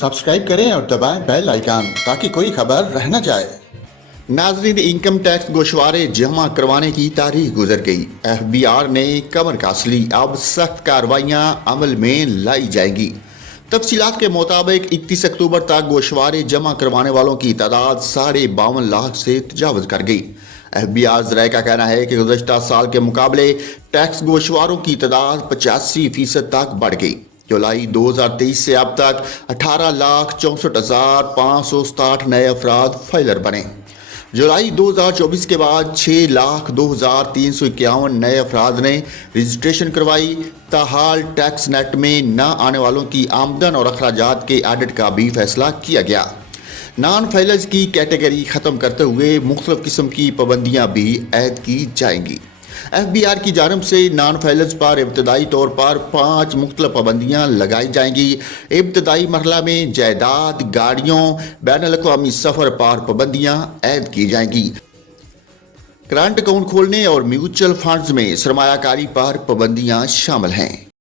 Subscribe करें और दबाएं बेल आइकन ताकि कोई खबर रह न जाए। नाज़रीन, इनकम टैक्स गोशवारे जमा करवाने की तारीख गुजर गई। FBR ने कमर कस ली। अब सख्त कार्रवाइयां अमल में लाई जाएंगी। तफसीलात के मुताबिक 31 अक्टूबर तक गोशवारे जमा करवाने वालों की तादाद 52.5 लाख से तजावज़ कर गई। FBR ज़राए का कहना है कि गुज़श्ता साल के मुकाबले टैक्स गोशवारों की तादाद 85% तक बढ़ गई। जुलाई 2023 से अब तक 18,64,567 नए अफराद फाइलर बने। जुलाई 2024 के बाद 6,02,351 नए अफराद ने रजिस्ट्रेशन करवाई। ताहाल टैक्स नेट में न आने वालों की आमदन और अखराजात के ऑडिट का भी फैसला किया गया। नॉन फाइलर्स की कैटेगरी ख़त्म करते हुए मुख्तलिफ किस्म की पाबंदियाँ भी ऐड की जाएंगी। FBR की जानिब से नॉन फाइलर्स पर इब्तदाई तौर पर 5 मुख्तलिफ पाबंदियाँ लगाई जाएंगी। इब्तदाई मरहला में जायदाद, गाड़ियों, बैनुल-अक़वामी सफ़र पर पाबंदियाँ ऐड की जाएंगी। करंट अकाउंट खोलने और म्यूचुअल फंड्स में सरमायाकारी पर पाबंदियाँ शामिल हैं।